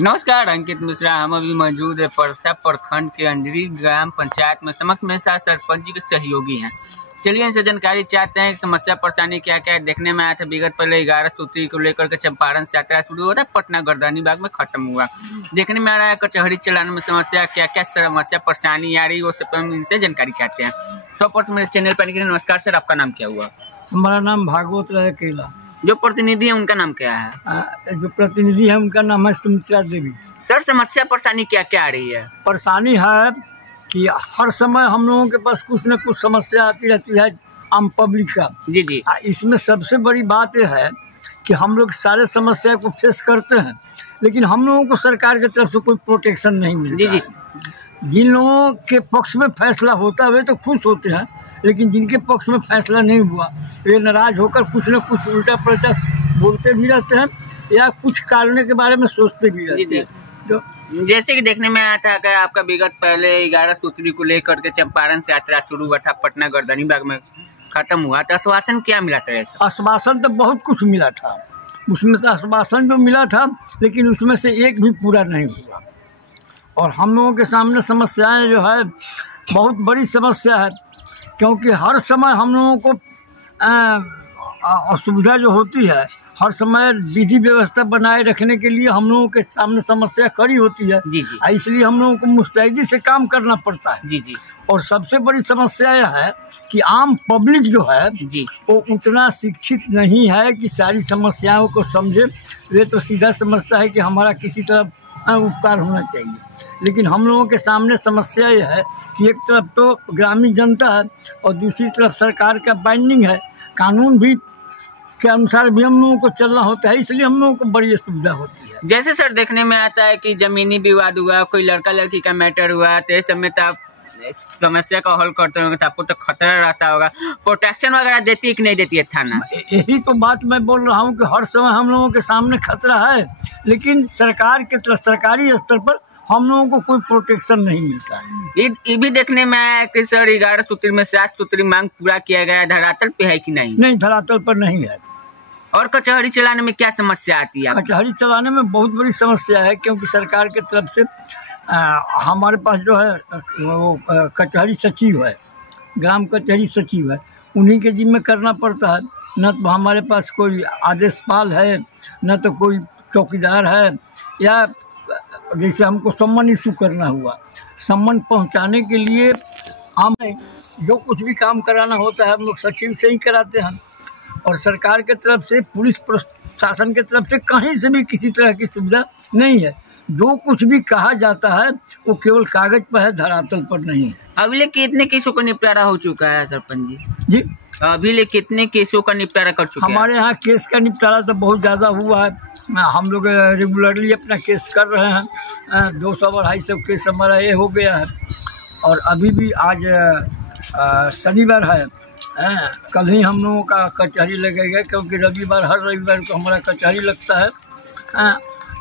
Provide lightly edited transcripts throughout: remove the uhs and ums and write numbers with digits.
नमस्कार, अंकित मिश्रा। हम अभी मौजूद है परसा प्रखंड के अंजरी ग्राम पंचायत में। समक्ष मेरे साथ सरपंच जी के सहयोगी हैं। चलिए इनसे जानकारी चाहते हैं कि समस्या परेशानी क्या क्या है। देखने में आया था विगत पहले 11 सूत्री को लेकर के चंपारण से यात्रा शुरू हुआ था, पटना गर्दनी बाग में खत्म हुआ। देखने में आ रहा है कचहरी चलाने में समस्या क्या क्या समस्या परेशानी आ रही है, वो सब हम इनसे जानकारी चाहते हैं। सर्वप्रथम मेरे चैनल पर नमस्कार सर, आपका नाम क्या हुआ? हमारा नाम भागवत राय केला। जो प्रतिनिधि है उनका नाम क्या है? जो प्रतिनिधि है उनका नाम है सुमित्रा देवी। सर समस्या परेशानी क्या क्या आ रही है? परेशानी है कि हर समय हम लोगों के पास कुछ न कुछ समस्या आती रहती है आम पब्लिक का। जी जी। इसमें सबसे बड़ी बात यह है कि हम लोग सारे समस्या को फेस करते हैं, लेकिन हम लोगों को सरकार की तरफ से कोई प्रोटेक्शन नहीं मिलता। जी जी। जिन लोगों के पक्ष में फैसला होता है वे तो खुश होते हैं, लेकिन जिनके पक्ष में फैसला नहीं हुआ वे नाराज होकर कुछ न कुछ उल्टा पलटा बोलते भी रहते हैं या कुछ कारणों के बारे में सोचते भी रहते हैं। जो जैसे कि देखने में आया था कि आपका विगत पहले 11 सूत्री को लेकर के चंपारण से यात्रा शुरू हुआ था, पटना गर्दनी बाग में खत्म हुआ था। आश्वासन क्या मिला सर? ऐसा आश्वासन तो बहुत कुछ मिला था, उसमें तो आश्वासन जो मिला था, लेकिन उसमें से एक भी पूरा नहीं हुआ। और हम लोगों के सामने समस्याएं जो है बहुत बड़ी समस्या है, क्योंकि हर समय हम लोगों को असुविधा जो होती है, हर समय विधि व्यवस्था बनाए रखने के लिए हम लोगों के सामने समस्या खड़ी होती है। जी जी। इसलिए हम लोगों को मुस्तैदी से काम करना पड़ता है। जी जी। और सबसे बड़ी समस्या यह है कि आम पब्लिक जो है जी वो उतना शिक्षित नहीं है कि सारी समस्याओं को समझे। वे तो सीधा समझता है कि हमारा किसी तरह उपकार होना चाहिए, लेकिन हम लोगों के सामने समस्या यह है कि एक तरफ तो ग्रामीण जनता है और दूसरी तरफ सरकार का बाइंडिंग है, कानून भी के अनुसार भी हम लोगों को चलना होता है, इसलिए हम लोगों को बड़ी असुविधा होती है। जैसे सर देखने में आता है कि जमीनी विवाद हुआ, कोई लड़का लड़की का मैटर हुआ, तो इस समय तो आप समस्या का हल करते होंगे, तो आपको तो खतरा रहता होगा। प्रोटेक्शन वगैरह देती है कि नहीं देती है थाना? यही तो बात मैं बोल रहा हूँ कि हर समय हम लोगों के सामने खतरा है, लेकिन सरकार के तरफ सरकारी स्तर पर हम लोगों को कोई प्रोटेक्शन नहीं मिलता है। ये भी देखने में आया कि सर 11 सूत्री में 7 सूत्री मांग पूरा किया गया, धरातल पे है कि नहीं? नहीं, धरातल पर नहीं है। और कचहरी चलाने में क्या समस्या आती है? कचहरी चलाने में बहुत बड़ी समस्या है, क्योंकि सरकार की तरफ से हमारे पास जो है वो कचहरी सचिव है, ग्राम कचहरी सचिव है, उन्हीं के जिम्मे करना पड़ता है। न तो हमारे पास कोई आदेशपाल है, न तो कोई चौकीदार है, या जैसे हमको सम्मन इशू करना हुआ, सम्मन पहुंचाने के लिए हमें जो कुछ भी काम कराना होता है हम लोग सचिव से ही कराते हैं। और सरकार के तरफ से, पुलिस प्रशासन के तरफ से कहीं से भी किसी तरह की सुविधा नहीं है। जो कुछ भी कहा जाता है वो केवल कागज पर है, धरातल पर नहीं है। अभी ले कितने केसों का निपटारा हो चुका है सरपंच जी? जी, अभी ले कितने केसों का निपटारा कर चुके हैं? हमारे यहाँ केस का निपटारा तो बहुत ज़्यादा हुआ है। हम लोग रेगुलरली अपना केस कर रहे हैं। 200-250 केस हमारा ये हो गया है। और अभी भी आज शनिवार है, कल ही हम लोगों का कचहरी लगेगा, क्योंकि रविवार हर रविवार को हमारा कचहरी लगता है।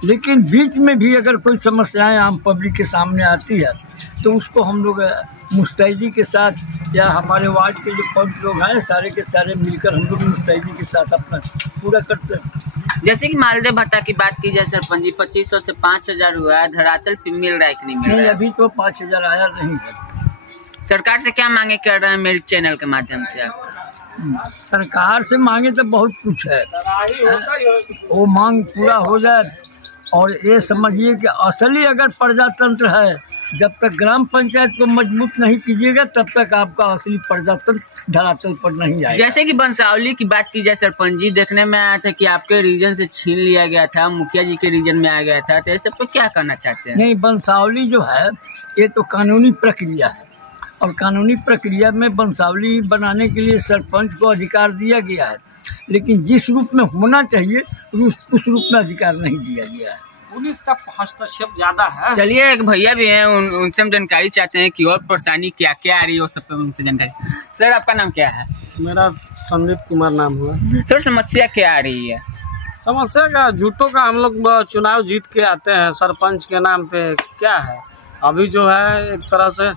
लेकिन बीच में भी अगर कोई समस्याएं आम पब्लिक के सामने आती है तो उसको हम लोग मुस्तैदी के साथ, या हमारे वार्ड के जो पंच लोग हैं सारे के सारे मिलकर हम लोग मुस्तैदी के साथ अपना पूरा करते हैं। जैसे कि मालदेव भत्ता की बात की जाए सरपंच जी, 2500 से 5000 हुआ है, धरातल पे मिल रहा है कि नहीं मिल रहा है? अभी तो 5000 आया नहीं है। सरकार से क्या मांगे कर रहे हैं मेरे चैनल के माध्यम से आप? सरकार से मांगे तो बहुत कुछ है, वो मांग पूरा हो जाए। और ये समझिए कि असली अगर प्रजातंत्र है, जब तक ग्राम पंचायत को मजबूत नहीं कीजिएगा तब तक आपका असली प्रजातंत्र धरातल पर नहीं आएगा। जैसे कि बंसावली की बात की जाए सरपंच जी, देखने में आया था कि आपके रीजन से छीन लिया गया था, मुखिया जी के रीजन में आ गया था, तो ये सब तो क्या करना चाहते हैं? नहीं, बंसावली जो है ये तो कानूनी प्रक्रिया है, और कानूनी प्रक्रिया में बंसावली बनाने के लिए सरपंच को अधिकार दिया गया है, लेकिन जिस रूप में होना चाहिए उस रूप में अधिकार नहीं दिया गया है। पुलिस का हस्तक्षेप ज्यादा है। चलिए एक भैया भी हैं, उनसे हम जानकारी चाहते हैं कि और परेशानी क्या क्या आ रही है, वो सब पे उनसे जानकारी। सर आपका नाम क्या है? मेरा संदीप कुमार नाम हुआ। सर समस्या क्या आ रही है? समस्या का झूठों का हम लोग चुनाव जीत के आते हैं सरपंच के नाम पे, क्या है अभी जो है एक तरह से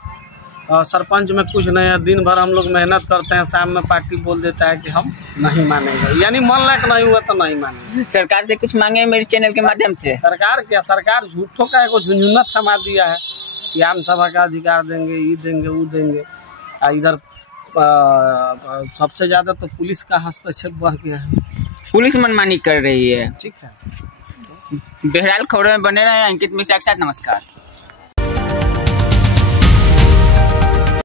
सरपंच में कुछ नहीं है। दिन भर हम लोग मेहनत करते हैं, शाम में पार्टी बोल देता है कि हम नहीं मानेंगे, यानी मन लायक नहीं हुआ तो नहीं मानेंगे। सरकार से कुछ मांगे मेरे चैनल के माध्यम से? सरकार क्या, सरकार झूठों का एक झुंझुना थमा दिया है कि आम सभा का अधिकार देंगे, ये देंगे, वो देंगे। इधर सबसे ज़्यादा तो पुलिस का हस्तक्षेप बढ़ गया है। पुलिस मनमानी कर रही है। ठीक है। बहरहाल खबरों में बने रहे। अंकित मिश्रा के साथ नमस्कार।